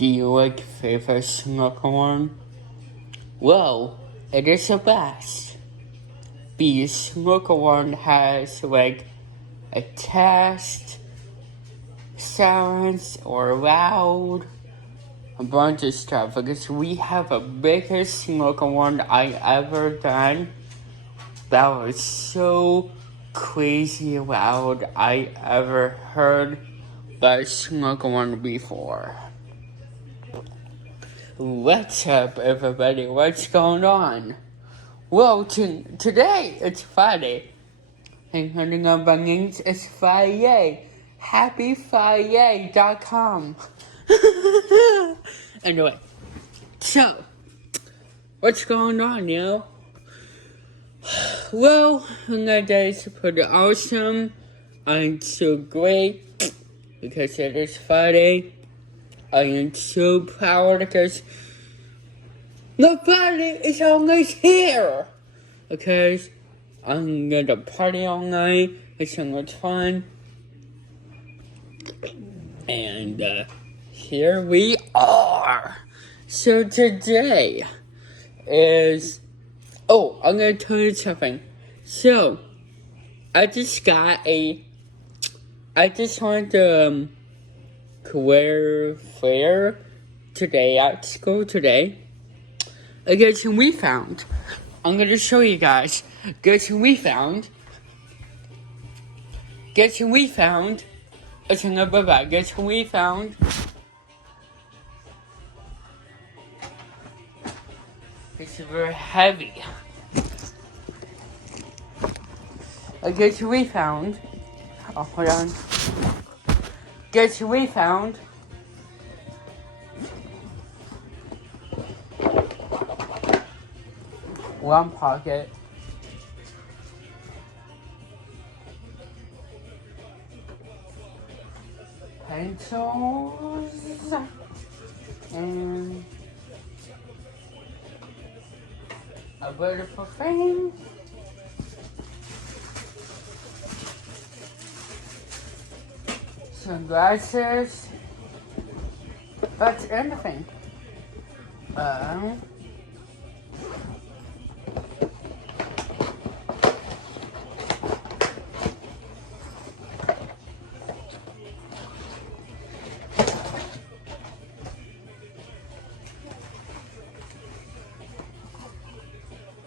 Do you like favorite Snorkelworm? Well, it is the best. The Snorkelworm has like a test, silence, or loud, a bunch of stuff because we have a biggest Snorkelworm I ever done. That was so crazy loud I ever heard that Snorkelworm before. What's up, everybody? What's going on? Well, today it's Friday. And hunting on bunions, it's Friday. HappyFriday.com. Anyway, so, what's going on, yo? Well, my day is pretty awesome. I'm so great because it is Friday. I am so proud because the Friday is almost here. Because I'm gonna party all night. It's so much fun. And here we are. So today is... Oh, I'm gonna tell you something. So, I just went to career fair today at school today. Guess who we found? I'm gonna show you guys. Guess who we found? Guess who we found? Guess who we found? It's very heavy. Guess who we found? Oh, hold on. Guess who we found? One pocket. Pencils. And a beautiful frame. Some glasses. That's anything.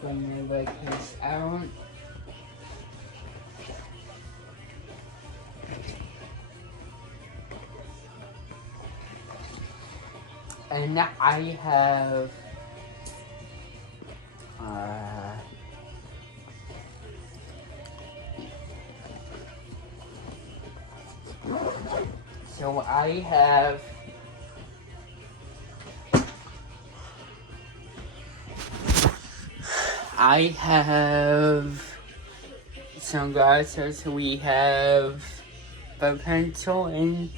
When you like this out. And I have so I have some glasses. We have a pencil and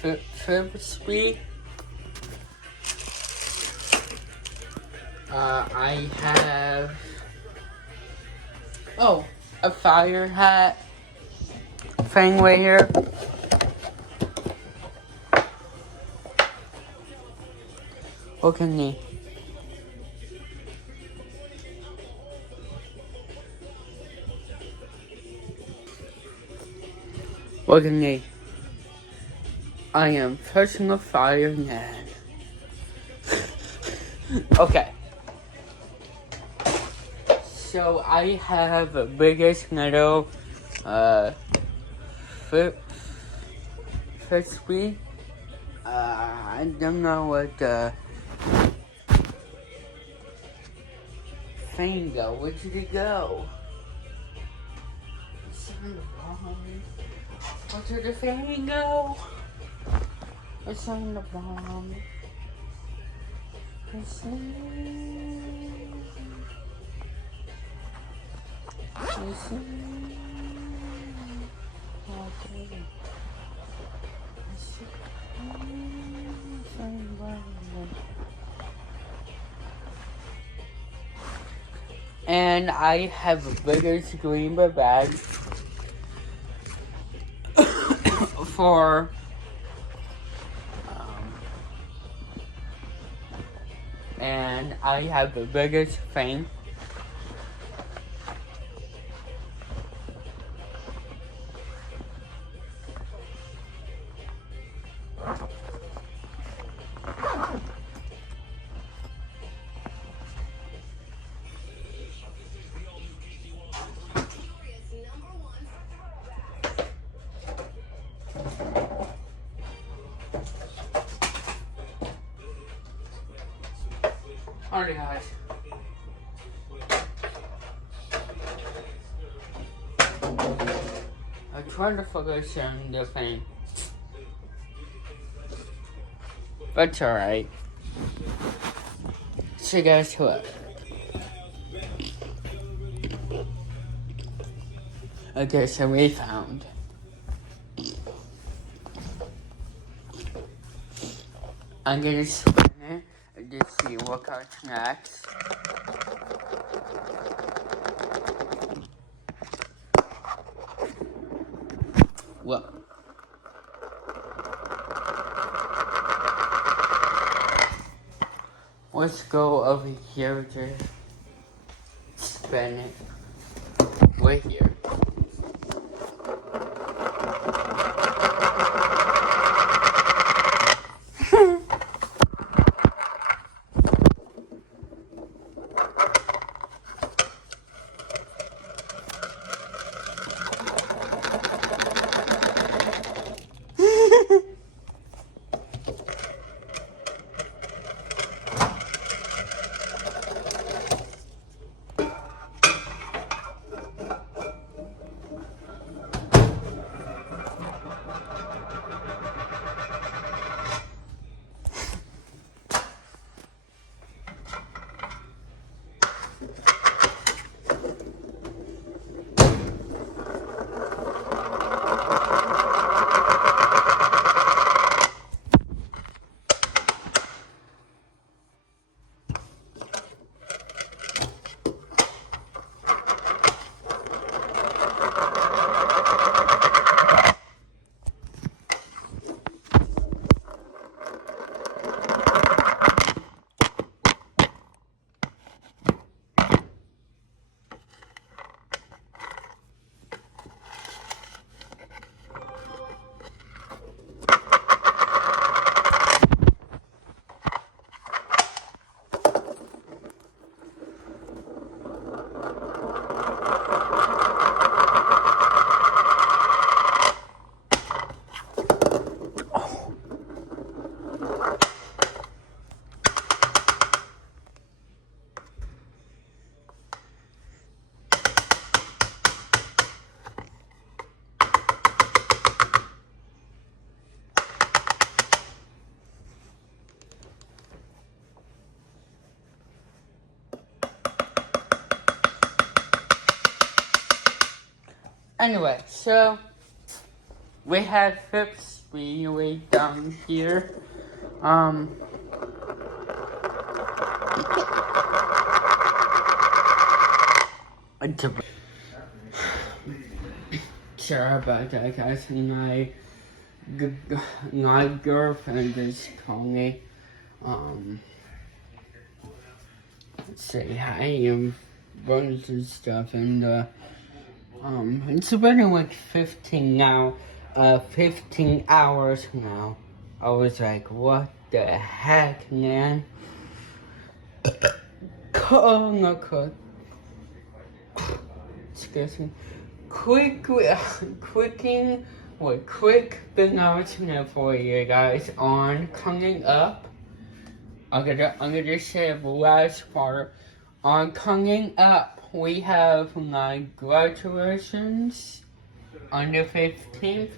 Frisbee. I have a fire hat thing right here. Look at me. Look at me. I am personal fireman. Okay. So I have the biggest metal Frisbee. I don't know what the thing go. Where did it go? It's on the bottom. Where did the thing go? It's on the bottom. And I have a bigger screen bag for and I have the biggest fan. Alright guys. I tried to focus on the fan. But it's alright. So guess what? Okay, so we found I'm gonna spin it and just see what comes next. Well, let's go over here to spin it. Right here. Anyway, so we have Phipps Speedway down here. Sorry about that, guys. My girlfriend just called me. Say hi and runs and stuff, and it's been like 15 hours now. I was like, what the heck, man? Oh, no, excuse me. Quick announcement for you guys on coming up. I'm gonna say the last part. On coming up, we have my graduations on the 15th,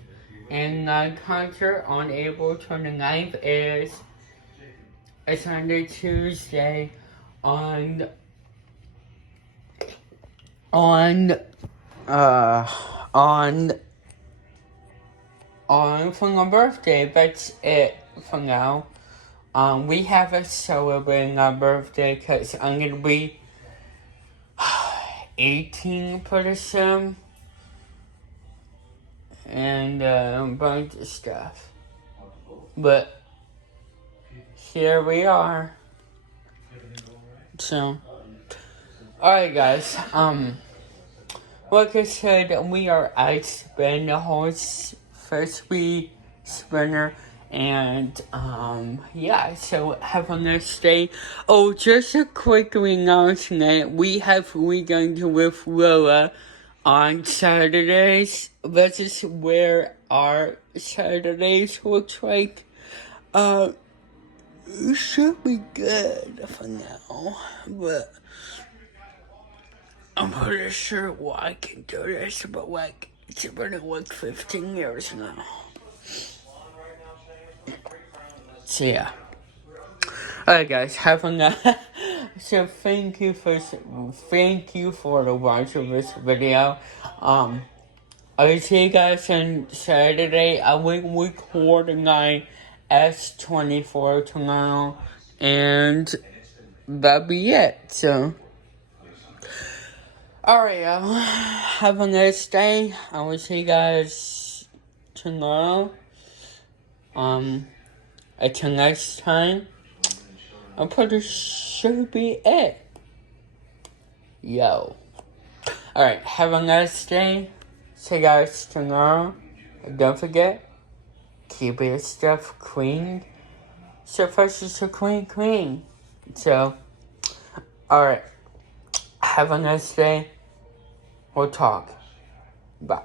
and my concert on April 29th it's on the Tuesday on for my birthday. That's it for now. We have a celebrating my birthday because I'm gonna be 18 pretty soon, and a bunch of stuff. But here we are. So, alright guys, like I said, we are at Spin the Horse Frisbee Spinner, and, yeah, so have a nice day. Oh, just a quick announcement, we're going to with Lola on Saturdays. This is where our Saturdays looks like. It should be good for now, but I'm pretty sure I can do this, but like, it's been like 15 years now. So yeah. Alright guys, have a nice, so thank you for the watch of this video. I'll see you guys on Saturday. I will record my S24 tomorrow, and that'll be it, so. Alright, y'all. Have a nice day. I will see you guys tomorrow. Until next time, I'm pretty sure be it. Yo. Alright, have a nice day. See you guys tomorrow. And don't forget, keep your stuff clean. So first is to clean. So, alright. Have a nice day. We'll talk. Bye.